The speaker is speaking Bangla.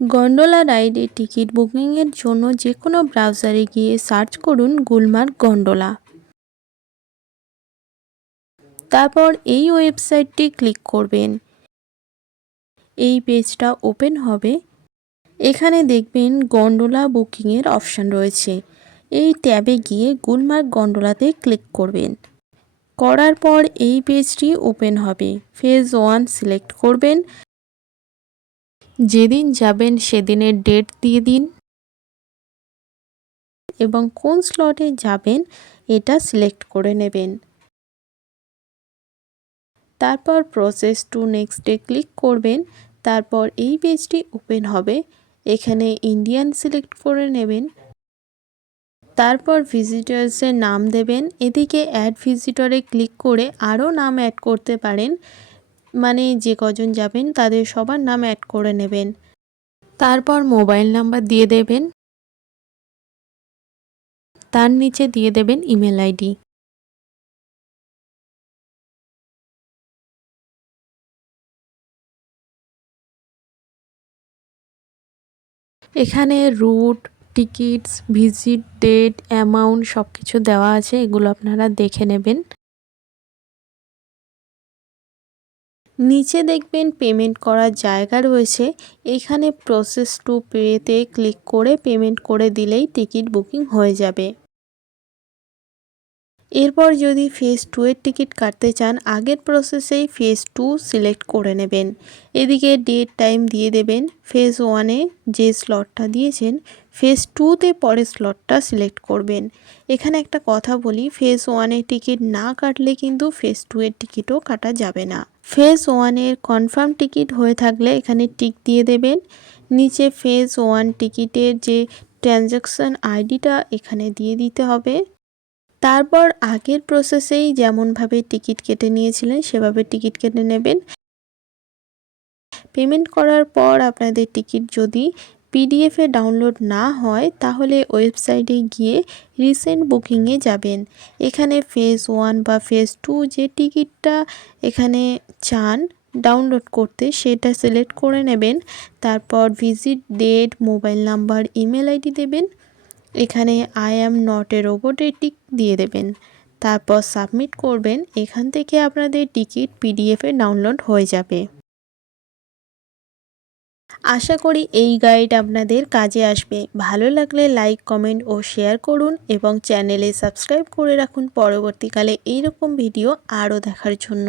গন্ডোলা রাইডের টিকিট বুকিংয়ের জন্য যে কোনো ব্রাউজারে গিয়ে সার্চ করুন গুলমার্গ গন্ডোলা। তারপর এই ওয়েবসাইটটি ক্লিক করবেন। এই পেজটা ওপেন হবে। এখানে দেখবেন গন্ডোলা বুকিংয়ের অপশান রয়েছে। এই ট্যাবে গিয়ে গুলমার্গ গন্ডোলাতে ক্লিক করবেন। করার পর এই পেজটি ওপেন হবে। ফেজ 1 সিলেক্ট করবেন। যেদিন যাবেন সেদিনের ডেট দিয়ে দিন এবং কোন স্লটে যাবেন এটা সিলেক্ট করে নেবেন। তারপর প্রসেস টু নেক্সটে ক্লিক করবেন। তারপর এই পেজটি ওপেন হবে। এখানে ইন্ডিয়ান সিলেক্ট করে নেবেন। তারপর ভিজিটার্সের নাম দেবেন। এদিকে অ্যাড ভিজিটরে ক্লিক করে আরও নাম অ্যাড করতে পারেন, মানে যে কজন যাবেন তাদের সবার নাম অ্যাড করে নেবেন। তারপর মোবাইল নাম্বার দিয়ে দেবেন। তার নিচে দিয়ে দেবেন ইমেল আইডি। এখানে route, tickets, visit date, amount সব কিছু দেওয়া আছে, এগুলো আপনারা দেখে নেবেন। নিচে দেখবেন পেমেন্ট করার জায়গা রয়েছে। এখানে প্রসেস টু পেতে ক্লিক করে পেমেন্ট করে দিলেই টিকিট বুকিং হয়ে যাবে। এরপর যদি ফেজ 2 এর টিকিট কাটতে চান আগের প্রসেসেই ফেজ 2 সিলেক্ট করে নেবেন। এদিকে ডেট টাইম দিয়ে দেবেন। ফেজ 1-এ যে স্লটটা দিয়েছেন ফেজ 2-তে পরের স্লটটা সিলেক্ট করবেন। এখানে একটা কথা বলি, ফেজ 1-এর টিকিট না কাটলে কিন্তু ফেজ 2 এর টিকিটও কাটা যাবে না। ফেজ 1-এর কনফার্ম টিকিট হয়ে থাকলে এখানে টিক দিয়ে দেবেন। নিচে ফেজ 1 টিকিটের যে ট্রানজ্যাকশন আইডিটা এখানে দিয়ে দিতে হবে। তারপর আগের প্রসেসেই যেমনভাবে টিকিট কেটে নিয়েছিলেন সেভাবে টিকিট কেটে নেবেন। পেমেন্ট করার পর আপনাদের টিকিট যদি পিডিএফে ডাউনলোড না হয় তাহলে ওয়েবসাইটে গিয়ে রিসেন্ট বুকিংয়ে যাবেন। এখানে ফেজ 1 বা ফেজ 2 যে টিকিটটা এখানে চান ডাউনলোড করতে সেটা সিলেক্ট করে নেবেন। তারপর visit date, mobile number, email ID দেবেন। এখানে I am not a robot tick দিয়ে দেবেন। তারপর সাবমিট করবেন। এখান থেকে আপনাদের টিকিট পিডিএফে ডাউনলোড হয়ে যাবে। আশা করি এই গাইড আপনাদের কাজে আসবে। ভালো লাগলে লাইক, কমেন্ট ও শেয়ার করুন এবং চ্যানেলে সাবস্ক্রাইব করে রাখুন পরবর্তীকালে এইরকম ভিডিও আরও দেখার জন্য।